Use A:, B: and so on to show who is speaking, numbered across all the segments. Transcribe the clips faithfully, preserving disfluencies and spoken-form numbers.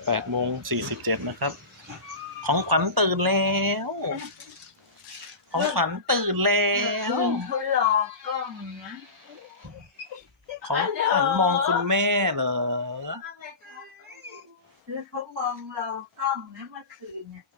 A: แปดโมงสี่สิบเจ็ดนะครับของขวัญตื่นแล้วของขวัญตื่นแล้ว
B: เขารอกล้องนะ
A: ของขวัญมองคุณแม่เหรอ
B: คือเขามองเรากล้องนะเมื่อคืนเนี่ย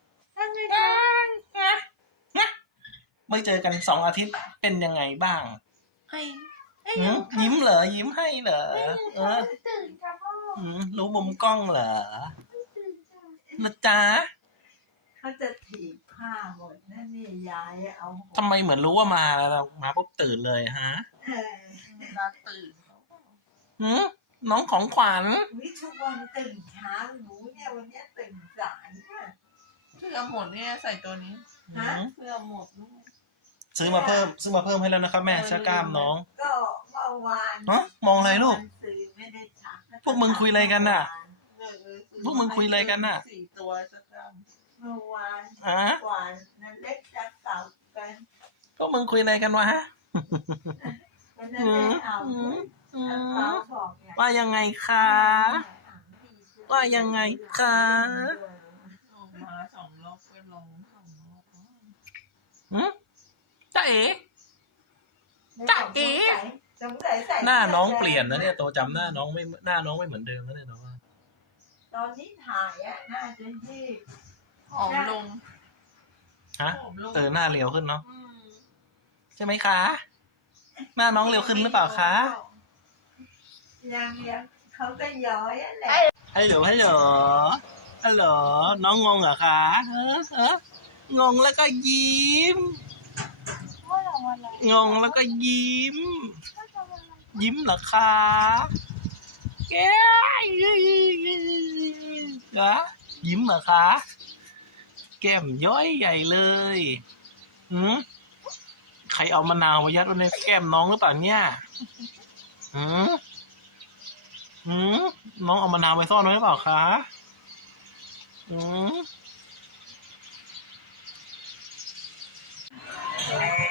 A: ไม่เจอกันสองอาทิตย์เป็นยังไงบ้างยิ้มเหรอยิ้มให้เหรอเออรู้มุมกล้องเหรอนะจ๊ะ
B: เขาจะถีบผ้าหมดนั่นนี่ยายเอา
A: ทำไมเหมือนรู้ว่ามาแล้วมาปุ๊บตื่นเลยฮะ
B: เราตื่น
A: หืมน้องของขวัญ
B: วิทุกวันตื่นเช้าหนูเนี่ยวันนี้ตื่นสายเนี่ย
C: เสื้อหมดเนี่ยใส่ตัวนี้
B: ฮะ
C: เสื้อหมด
A: ซื้อมาเพิ่มซื้อมาเพิ่มให้แล้วนะครับแม่ชักกล้ามน้อง
B: ก็เมื่อวาน
A: ฮะมองอะไรลูกพวกมึงคุยอะไรกันน่ะพวกมึงคุยอะไรกันน่ะ
C: สี่ตัวชักกล้าม
B: เมื่อวาน
A: ฮะ
B: วานนั่นเล็กจักเก่ากัน
A: พวกมึงคุยอะไรกันวะฮะว่ายังไงคะว่ายังไงคะ
C: มาสองรอบไปลงสองรอบ
A: หืมจ้าเอ๋จ้าเอ๋ห
B: น้า
A: น้าน้องเปลี่ยนนะเนี่ยโตจำหน้าน้องไม่หน้าน้องไม่เหมือนเดิมแล้วเนี่ยน้องว่า
B: ตอนนี้ถ่ายอ่ะหน้าเจนที่
C: หอมลง
A: ฮะเออหน้าเรียวขึ้นเนาะใช่ไหมคะหน้าน้องเร็วขึ้นหรือเปล่าคะ
B: ยังยังเขาก็ย้อยอะไร
A: ฮัลโหลฮัลโหลฮัลโหลน้องงงเหรอคะเออเอองงแล้วก็ยิ้มงงแล้วก็ยิ้มยิ้มเหรอคะแก้เหรอยิ้มเหรอคะแก้มย้อยใหญ่เลยหืมใครเอามะนาวมายัดไว้ในแก้มน้องหรือเปล่าเนี่ยหืมหืมน้องเอามะนาวไปซ่อนไว้หรือเปล่าคะหืม